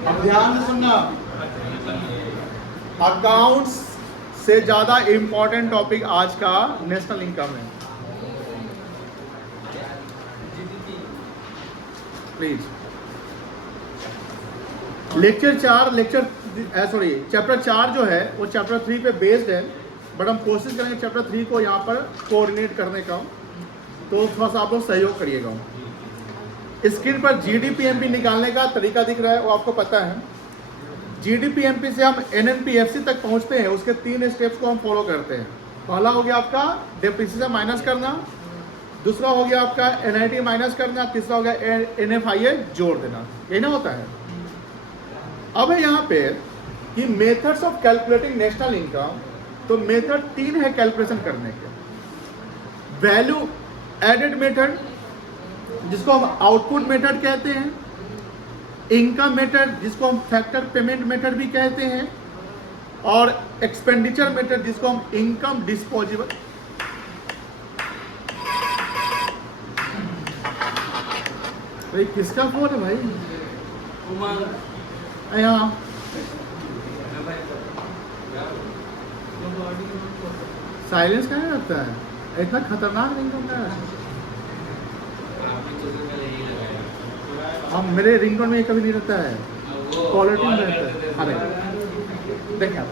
अब ध्यान से सुनना, अकाउंट्स से ज्यादा इंपॉर्टेंट टॉपिक आज का नेशनल इनकम है। प्लीज चैप्टर 4 जो है वो चैप्टर 3 पे बेस्ड है, बट हम कोशिश करेंगे चैप्टर 3 को यहाँ पर कोऑर्डिनेट करने का, तो थोड़ा सा आप लोग सहयोग करिएगा। स्क्रीन पर जीडीपीएमपी निकालने का तरीका दिख रहा है, वो आपको पता है। जीडीपीएमपी से हम एनएनपीएफसी तक पहुँचते हैं, उसके 3 स्टेप्स को हम फॉलो करते हैं। पहला हो गया आपका डेप्रिसिएशन माइनस करना, दूसरा हो गया आपका एनआईटी माइनस करना, तीसरा हो गया एनएफआईए जोड़ देना। यही ना होता है। अब है यहाँ पे कि methods of calculating national income, तो मेथड 3 है कैलकुलेशन करने के। वैल्यू एडेड मेथड, जिसको हम आउटपुट मेथड कहते हैं, इनकम मेथड जिसको हम फैक्टर पेमेंट मेथड भी कहते हैं, और एक्सपेंडिचर मेथड जिसको हम इनकम डिस्पोजेबल। भाई किसका फोन है भाई? यहाँ साइलेंस कहाँ रखता है? इतना खतरनाक रिंगटोन का है। हम मेरे रिंगटोन में कभी नहीं रहता है, क्वालिटी में रहता है। अरे देखिए आप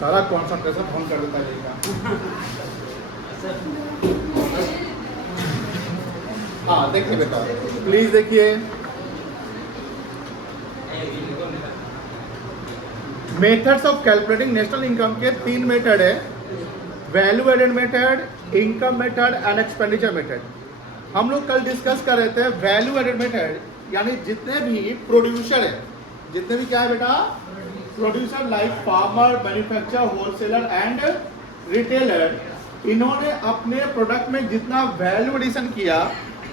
सारा कॉन्सेंट्रेशन फोन कर देता है। हाँ देखिए बेटा, प्लीज देखिए, methods of calculating national income के 3 मेथड है, value added method, income method and expenditure method. हम लोग कल डिस्कस कर रहे थे वैल्यू एडेड मेथड, यानी जितने भी प्रोड्यूसर है, जितने भी क्या है बेटा, producer like farmer, manufacturer, wholesaler and retailer, इन्होंने अपने प्रोडक्ट में जितना वैल्यू एडिशन किया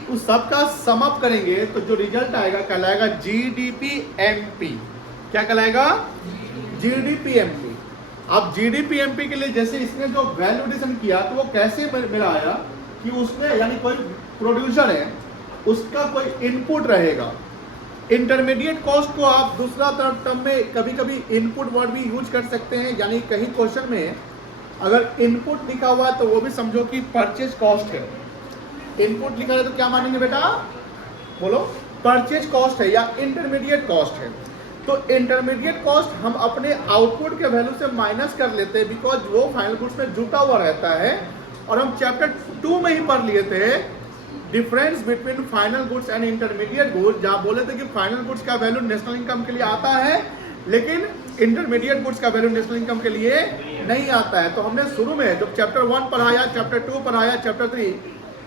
उस सबका सम अप करेंगे तो जो रिजल्ट आएगा कहलाएगा जीडीपीएमपी। क्या कहलाएगा? जीडीपीएमपी। अब जीडीपीएमपी के लिए जैसे इसने जो वैल्यू एडिशन किया तो वो कैसे मिला आया कि उसमें, यानी कोई प्रोड्यूसर है उसका कोई इनपुट रहेगा। इंटरमीडिएट कॉस्ट को आप दूसरा टर्म में कभी कभी इनपुट वर्ड भी यूज कर सकते हैं, यानी कहीं क्वेश्चन में अगर इनपुट लिखा हुआ है तो वो भी समझो कि परचेज कॉस्ट है। इनपुट लिखा है तो क्या मानेंगे बेटा? बोलो, परचेज कॉस्ट है या इंटरमीडिएट कॉस्ट है। तो इंटरमीडिएट कॉस्ट हम अपने आउटपुट के वैल्यू से माइनस कर लेते हैं, बिकॉज वो फाइनल गुड्स में जुटा हुआ रहता है। और हम चैप्टर 2 में ही पढ़ लिए थे difference between final goods and intermediate goods, जहाँ बोले थे कि फाइनल गुड्स का वैल्यू नेशनल इनकम के लिए आता है, लेकिन इंटरमीडिएट गुड्स का वैल्यू नेशनल इनकम के लिए नहीं आता है। तो हमने शुरू में जब चैप्टर 1 पढ़ाया, चैप्टर 2 पढ़ाया, चैप्टर 3,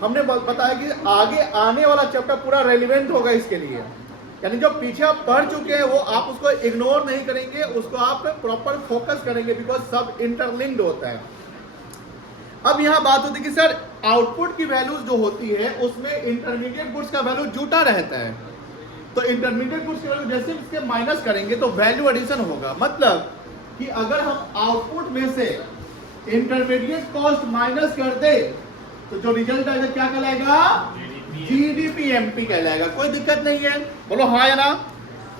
हमने बताया कि आगे आने वाला चैप्टर पूरा रेलिवेंट होगा इसके लिए, यानी जो पीछे आप पढ़ चुके हैं वो आप उसको इग्नोर नहीं करेंगे, उसको आप प्रॉपर फोकस करेंगे, बिकॉज सब इंटरलिंक्ड होता है। अब यहाँ बात होती है कि सर आउटपुट की वैल्यूज जो होती है उसमें इंटरमीडिएट गुड्स का वैल्यू जुटा रहता है, तो इंटरमीडिएट गुड्स की वैल्यू जैसे इसके माइनस करेंगे तो वैल्यू एडिशन होगा। मतलब कि अगर हम आउटपुट में से इंटरमीडिएट कॉस्ट माइनस कर दे तो जो रिजल्ट आएगा क्या कहलाएगा? जीडीपीएमपी कहलाएगा। कोई दिक्कत नहीं है, बोलो हाँ या ना।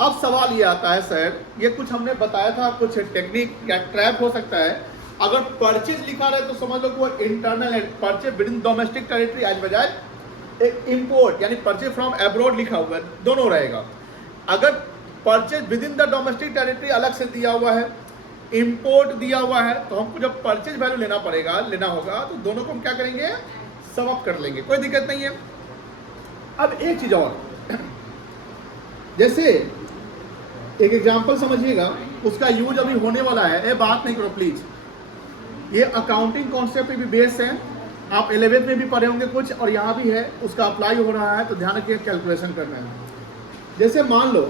अब सवाल ये आता है सर, ये कुछ हमने बताया था, कुछ टेक्निक या ट्रैप हो सकता है। अगर परचेज लिखा रहे तो समझ लो कि वो इंटरनल है, purchase with in domestic territory, आज बजाय एक इंपोर्ट यानी परचेज फ्रॉम एब्रॉड लिखा हुआ है, दोनों रहेगा। अगर purchase with in the domestic territory अलग से दिया हुआ है, इंपोर्ट दिया हुआ है, तो हमको जब परचेज वैल्यू लेना होगा तो दोनों को हम क्या करेंगे? सम अप कर लेंगे, कोई दिक्कत नहीं है। अब एक चीज और, जैसे एक एग्जांपल समझिएगा, उसका यूज अभी होने वाला है, ये बात नहीं करो प्लीज। ये अकाउंटिंग कॉन्सेप्ट पे भी बेस है, आप 11th में भी पढ़े होंगे कुछ, और यहाँ भी है, उसका अप्लाई हो रहा है, तो ध्यान रखिए कैलकुलेशन करना है। जैसे मान लो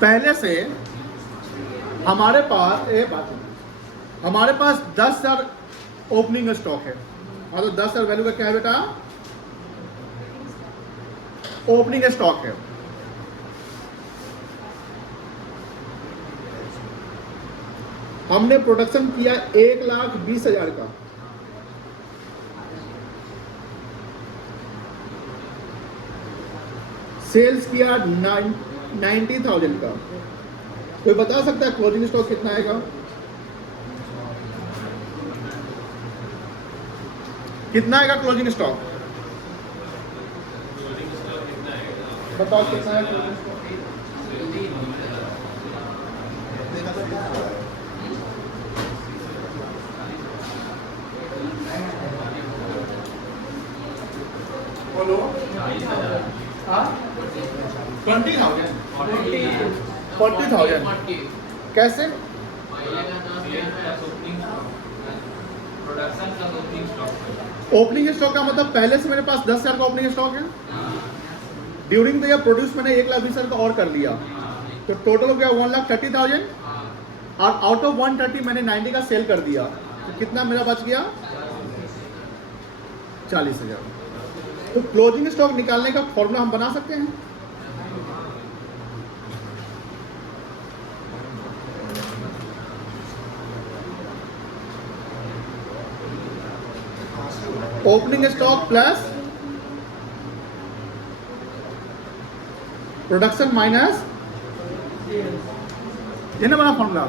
पहले से हमारे पास 10,000 ओपनिंग स्टॉक है, मतलब 10,000 वैल्यू का क्या है बेटा? ओपनिंग स्टॉक है। हमने प्रोडक्शन किया 1,20,000 का, सेल्स किया 90,000 का। कोई बता सकता है क्लोजिंग स्टॉक कितना आएगा? कितना आएगा क्लोजिंग स्टॉक? बताओ कितना है क्लोजिंग स्टॉक? बोलो। हाँ 20,000 40,000 कैसे? ओपनिंग स्टॉक का मतलब पहले से मेरे पास 10,000 का ओपनिंग स्टॉक है, ड्यूरिंग द ईयर प्रोड्यूस मैंने 1,20,000 का और कर लिया, तो टोटल हो गया 1,30,000 और आउट ऑफ 130 मैंने 90 का सेल कर दिया, तो कितना मेरा बच गया? 40,000। तो क्लोजिंग स्टॉक निकालने का फॉर्मूला हम बना सकते हैं। Opening stock plus production minus, ये ना बना फॉर्मूला।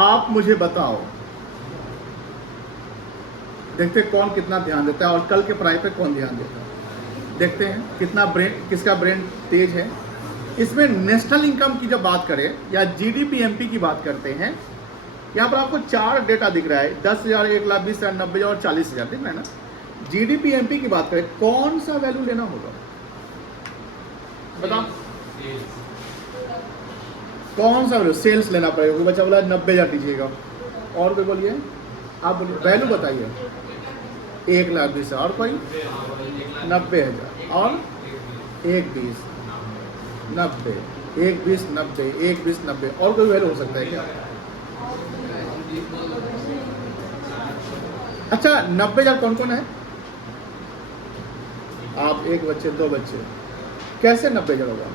आप मुझे बताओ, देखते हैं कौन कितना ध्यान देता है और कल के पढ़ाई पे कौन ध्यान देता है। देखते हैं कितना किसका ब्रेन तेज है। इसमें नेशनल इनकम की जब बात करें या जीडीपी एमपी की बात करते हैं, यहाँ पर आपको 4 डेटा दिख रहा है, 10,000, 1,20,000, 90,000 और 40,000 दिख रहा है ना। जीडीपी एमपी की बात करें, कौन सा वैल्यू लेना होगा बताओ? कौन सा वैल्यू? सेल्स लेना पड़ेगा। कोई बच्चा बोला 90,000 दीजिएगा, और कोई बोलिए, आप बोलिए वैल्यू बताइए। 1,20,000 और कोई 90,000 और 1,20,000 90 1,20,000 90 1,20,000 90 और कोई वैल्यू हो सकता है क्या? अच्छा 90,000 कौन कौन है? आप, एक बच्चे, 2 बच्चे, कैसे 90,000 होगा?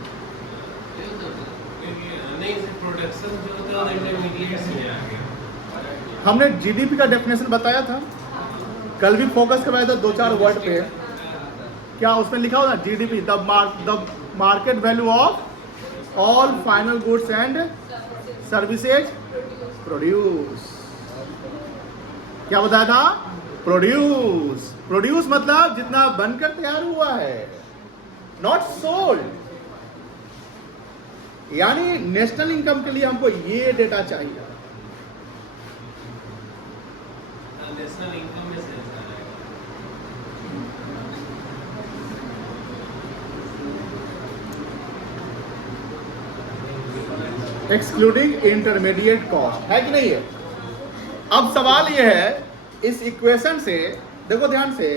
हमने जीडीपी का डेफिनेशन बताया था, कल भी फोकस करवाया था 2-4 वर्ड पे। क्या उसमें लिखा होगा? GDP the market value of all final goods and services produce. क्या बताया था? प्रोड्यूस। प्रोड्यूस मतलब जितना बनकर तैयार हुआ है, नॉट सोल्ड। यानी नेशनल इनकम के लिए हमको ये डेटा चाहिए। नेशनल इनकम में एक्सक्लूडिंग इंटरमीडिएट कॉस्ट, है कि नहीं है? अब सवाल यह है, इस इक्वेशन से देखो ध्यान से,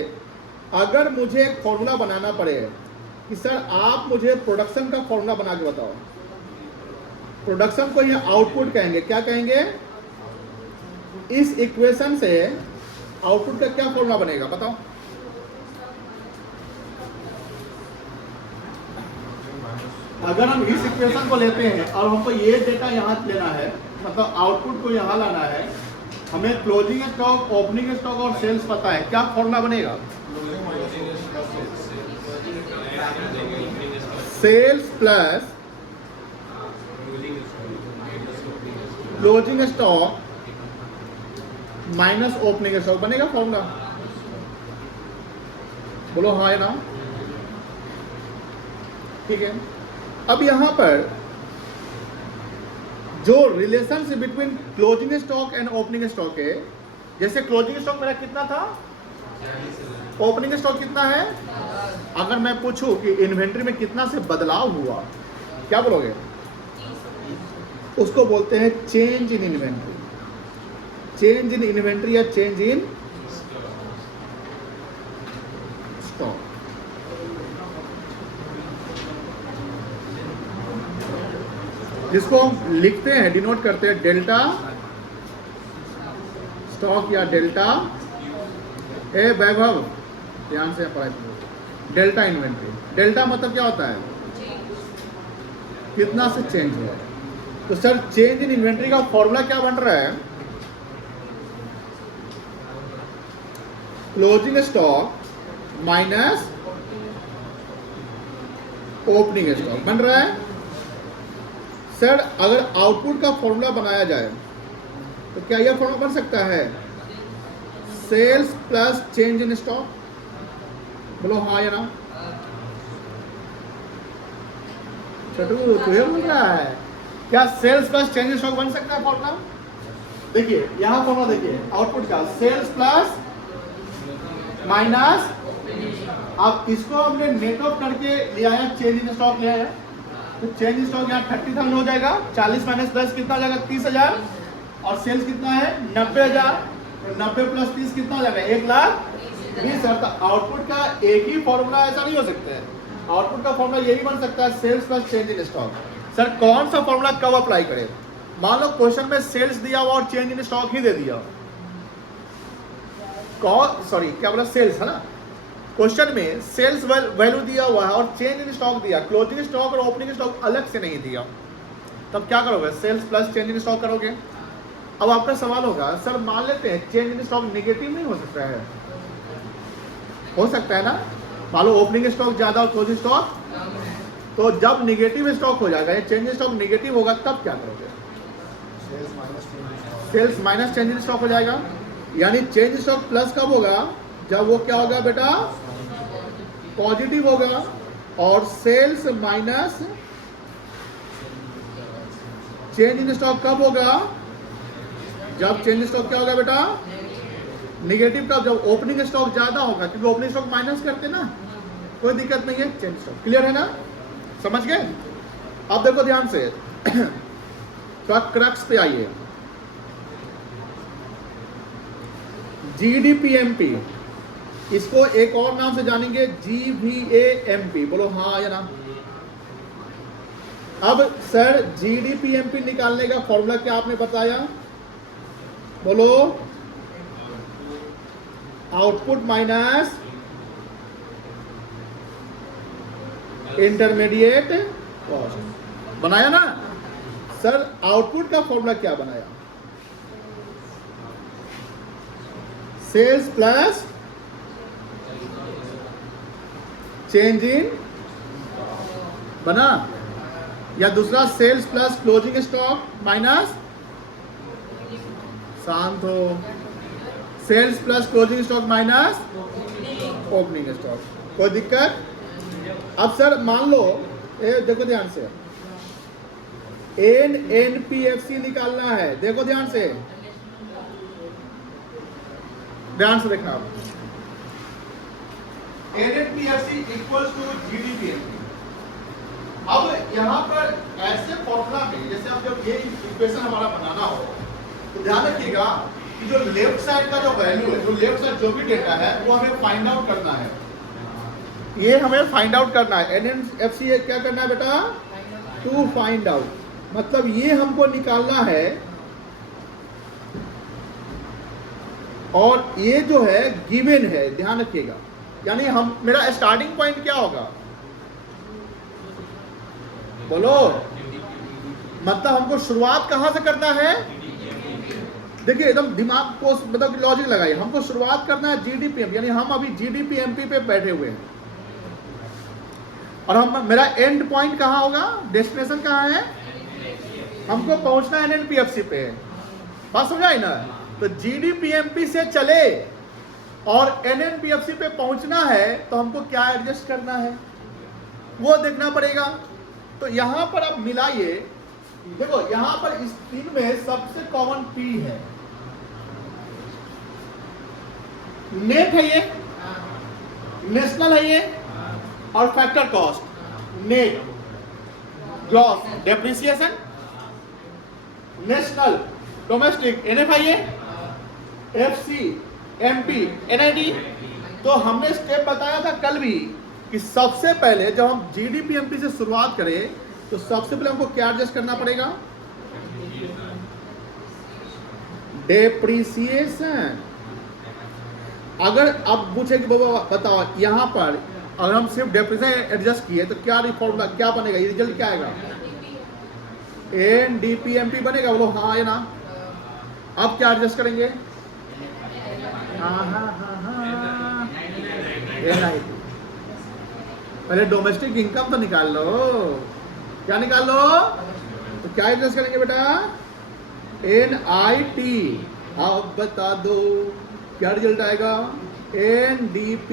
अगर मुझे एक फॉर्मूला बनाना पड़े कि सर आप मुझे प्रोडक्शन का फॉर्मूला बना के बताओ। प्रोडक्शन को ये आउटपुट कहेंगे, क्या कहेंगे? इस इक्वेशन से आउटपुट का क्या फॉर्मूला बनेगा बताओ? अगर हम इस इक्वेशन को लेते हैं और हमको ये डेटा यहाँ लेना है, मतलब आउटपुट को यहाँ लाना है, हमें क्लोजिंग स्टॉक, ओपनिंग स्टॉक और सेल्स पता है, क्या फॉर्मूला बनेगा? Sales plus closing stock minus opening stock बनेगा फॉर्मूला। बोलो हाँ है ना? ठीक है। अब यहां पर जो relationship between closing stock and opening stock है, जैसे क्लोजिंग स्टॉक मेरा कितना था, ओपनिंग स्टॉक कितना है? अगर मैं पूछूं कि इन्वेंट्री में कितना से बदलाव हुआ, क्या बोलोगे? उसको बोलते हैं change in inventory. Change in inventory या चेंज इन स्टॉक। जिसको हम लिखते हैं, डिनोट करते हैं डेल्टा स्टॉक या डेल्टा ए वैभव, ध्यान से पढ़ाई, डेल्टा इन्वेंट्री। डेल्टा मतलब क्या होता है? कितना से चेंज हुआ। तो सर चेंज इन इन्वेंट्री का फॉर्मूला क्या बन रहा है? Closing stock minus opening stock बन रहा है। सर अगर आउटपुट का फॉर्मूला बनाया जाए तो क्या यह फॉर्मूला बन सकता है? Sales plus change in stock. बोलो हाँ या ना। छोटू तुझे बोल रहा है क्या sales plus change in stock बन सकता है फॉर्मूला? देखिए यहां फॉर्मूला देखिए आउटपुट का सेल्स प्लस माइनस, अब इसको हमने नेट ऑफ करके ले आया, चेंज इन स्टॉक ले आया, तो चेंज इन स्टॉक यहाँ 30,000 हो जाएगा, 40 माइनस 10 कितना हो जाएगा? 30,000, और सेल्स कितना है? 90,000, तो 90 प्लस 30 कितना हो जाएगा? 1,20,000। सर तो आउटपुट का एक ही फॉर्मूला ऐसा नहीं हो सकता है, आउटपुट का फॉर्मूला यही बन सकता है sales plus change in stock. Sir कौन सा फॉर्मूला कब अप्लाई करें? मान लो क्वेश्चन में सेल्स दिया हुआ और चेंज इन स्टॉक ही दे दिया, सॉरी क्या बोला, सेल्स है ना, क्वेश्चन में सेल्स वैल्यू दिया हुआ है और चेंज इन स्टॉक दिया, क्लोजिंग स्टॉक और ओपनिंग स्टॉक अलग से नहीं दिया, तब क्या करोगे? Sales plus change in stock करोगे। अब आपका सवाल होगा सर मान लेते हैं चेंज इन स्टॉक नेगेटिव नहीं हो सकता है? हो सकता है ना, मान लो ओपनिंग स्टॉक ज्यादा और क्लोजिंग स्टॉक, तो जब नेगेटिव स्टॉक हो जाएगा, चेंज इन स्टॉक नेगेटिव होगा, तब क्या करोगे? Sales minus change in stock हो जाएगा, यानी चेंज स्टॉक प्लस कब होगा? जब वो क्या होगा बेटा? पॉजिटिव होगा। और sales minus change in stock कब होगा? जब चेंज स्टॉक क्या होगा बेटा? नेगेटिव। कब? जब ओपनिंग स्टॉक ज्यादा होगा, क्योंकि ओपनिंग स्टॉक माइनस करते ना, कोई दिक्कत नहीं है, चेंज स्टॉक। क्लियर है ना, समझ गए? अब देखो ध्यान से थोड़ा क्रक्स पे आइए। GDPMP, इसको एक और नाम से जानेंगे GVAMP। बोलो हाँ या ना। अब सर GDPMP निकालने का फॉर्मूला क्या आपने बताया? बोलो आउटपुट माइनस इंटरमीडिएट कॉस्ट बनाया ना। सर आउटपुट का फॉर्मूला क्या बनाया? सेल्स प्लस चेंज इन बना, या दूसरा sales plus closing stock minus, शांत हो, sales plus closing stock minus opening stock. कोई दिक्कत? अब सर मान लो देखो ध्यान से, NNPFC निकालना है, देखो ध्यान से, ध्यान से देखना आप। NNPFC equals to GDPMP। अब यहां पर ऐसे फॉर्मूला में जैसे आप जब ये इक्वेशन हमारा बनाना हो तो ध्यान रखिएगा कि जो लेफ्ट साइड का जो वैल्यू है, जो लेफ्ट साइड जो भी डेटा है वो हमें फाइंड आउट करना है, ये हमें फाइंड आउट करना है। NNFC क्या करना है बेटा? टू फाइंड आउट, मतलब ये हमको निकालना है, और ये जो है गिवन है, ध्यान रखिएगा। यानी हम, मेरा स्टार्टिंग पॉइंट क्या होगा? बोलो, मतलब हमको शुरुआत कहां से करना है? देखिए एकदम दिमाग को मतलब लॉजिक लगाइए, हमको शुरुआत करना है GDPMP, यानी हम अभी GDPMP पे बैठे हुए हैं, और हम, मेरा एंड पॉइंट कहां होगा? डेस्टिनेशन कहां है? हमको पहुंचना है NNPFC पे। बात समझ आई ना? तो GDPMP से चले और NNPFC पे पहुंचना है तो हमको क्या एडजस्ट करना है वो देखना पड़ेगा। तो यहां पर आप मिलाइए, देखो यहां पर इस तीन में सबसे कॉमन P है, नेट है ये, नेशनल है ये, और factor cost, net, gross, depreciation, national, domestic, NFIA, FC, MP, NID। तो हमने स्टेप बताया था कल भी कि सबसे पहले जब हम GDPMP से शुरुआत करें तो सबसे पहले हमको क्या एडजस्ट करना पड़ेगा? डेप्रिसिएशन। अगर अब पूछे कि बाबा बताओ यहां पर अगर हम सिर्फ डेप्रिसिएशन एडजस्ट किए तो क्या फॉर्मूला क्या बनेगा, ये रिजल्ट क्या आएगा? N D P M P बनेगा, बोलो हाँ या ना। अब क्या एडजस्ट करेंगे? NIT। पहले डोमेस्टिक इनकम तो निकाल लो, क्या निकाल लो? तो क्या एडजस्ट करेंगे बेटा? NIT। अब बता दो क्या रिजल्ट आएगा? NDP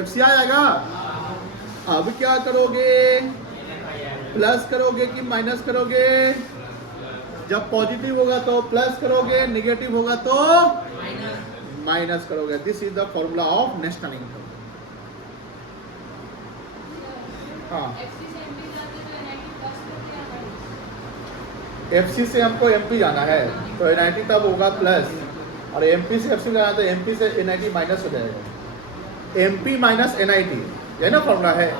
FCI आएगा। अब क्या करोगे? प्लस करोगे कि माइनस करोगे? जब पॉजिटिव होगा तो प्लस करोगे, निगेटिव होगा तो माइनस करोगे। This is the formula of national income. हाँ, FC से हमको MP जाना है तो NIT तब होगा प्लस, और MP से FC जाना है तो MP से NIT माइनस हो जाएगा। MP माइनस NIT, ये ना फॉर्मूला है।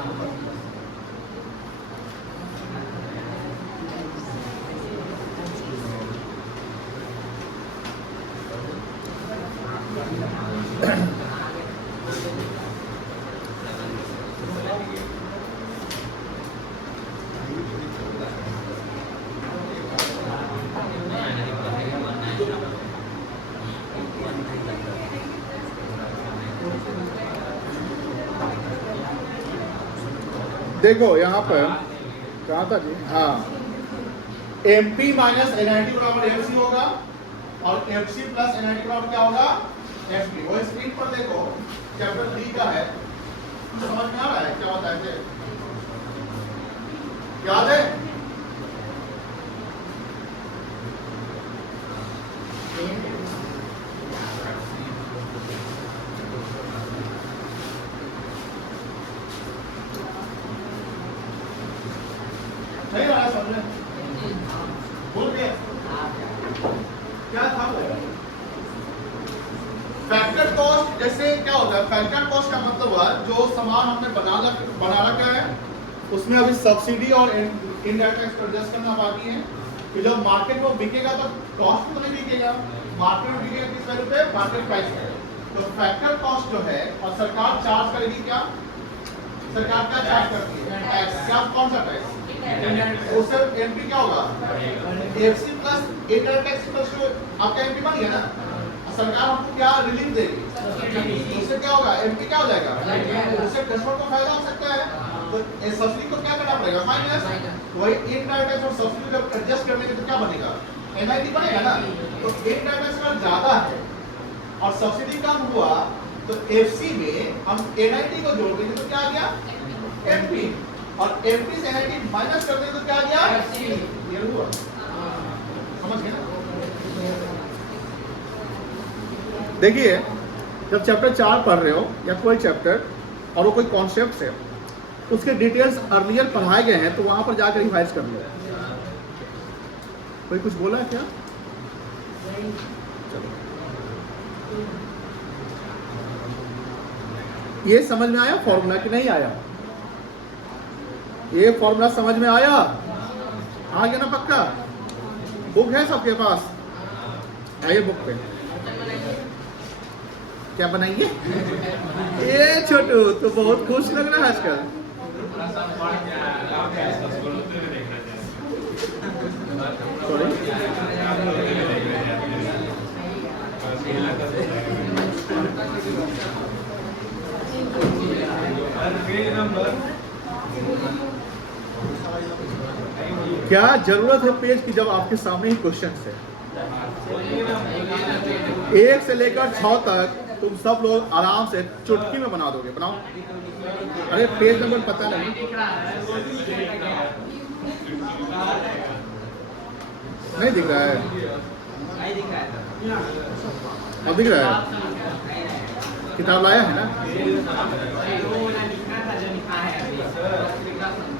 देखो यहाँ पर कहाँ था जी? हाँ, MP माइनस NIT बराबर FC होगा, और FC प्लस NIT बराबर क्या होगा? FP। वो स्क्रीन पर देखो, चैप्टर 3 का है, समझ में आ रहा है क्या होता है? याद है? नहीं आ रहा समझ में? भूल गए क्या था वो? फैक्टर कॉस्ट, जैसे क्या होता है? फैक्टर कॉस्ट का मतलब हुआ जो सामान हमने बना रखा है उसमें अभी सब्सिडी और इनडायरेक्ट टैक्स एडजस्ट करना बाकी है। कि जब मार्केट में बिकेगा तो कॉस्ट तो नहीं बिकेगा, मार्केट में बिकेगा किस वैल्यू पे? मार्केट प्राइस पे। तो फैक्टर कॉस्ट जो है, और सरकार चार्ज करेगी क्या? सरकार क्या चार्ज करती है? टैक्स। क्या? कौन सा टैक्स? उससे एमपी क्या होगा? FC plus indirect tax plus आपका एमपी बन गया ना। सरकार हमको क्या रिलीफ देगी? उससे क्या होगा? एमपी क्या हो जाएगा? उससे कस्टमर को फायदा हो सकता है। तो सब्सिडी को क्या करना पड़ेगा? माइनस। वही इनडायरेक्ट टैक्स और सब्सिडी जब एडजस्ट कर लेंगे तो क्या बनेगा? एनआईटी बनेगा ना। तो इनडायरेक्ट टैक्स अगर ज्यादा है और सब्सिडी कम हुआ तो एफसी में हम एनआईटी को जोड़ देंगे तो क्या आ गया? एमपी। और एमपी से एनआईटी माइनस कर देंगे तो क्या आ गया? ये हुआ। समझ गए ना? देखिए, जब चैप्टर 4 पढ़ रहे हो या कोई चैप्टर और वो कोई कॉन्सेप्ट है, उसके डिटेल्स अर्लियर पढ़ाए गए हैं तो वहां पर जाकर रिवाइज कर लो। कोई कुछ बोला है क्या? चलो, ये समझ में आया फॉर्मूला कि नहीं आया? ये फॉर्मूला समझ में आया? आ गया ना पक्का? बुक है सबके पास? आइए बुक पे। क्या बनाएंगे? ये छोटू तो बहुत खुश लग रहा है आजकल। क्या जरूरत है पेज की जब आपके सामने ही क्वेश्चन है? 1 से लेकर 6 तक तुम सब लोग आराम से चुटकी में बना दोगे। बनाओ। अरे पेज नंबर पता नहीं दिख रहा है? अब दिख रहा है? किताब लाया है ना?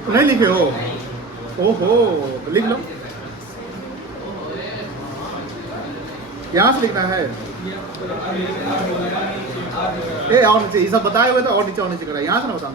नहीं लिखे हो? ओहो, लिख लो। यहाँ से लिखना है। ए और नीचे, ये सब बताए हुए तो और नीचे करा। यहाँ से ना बताओ।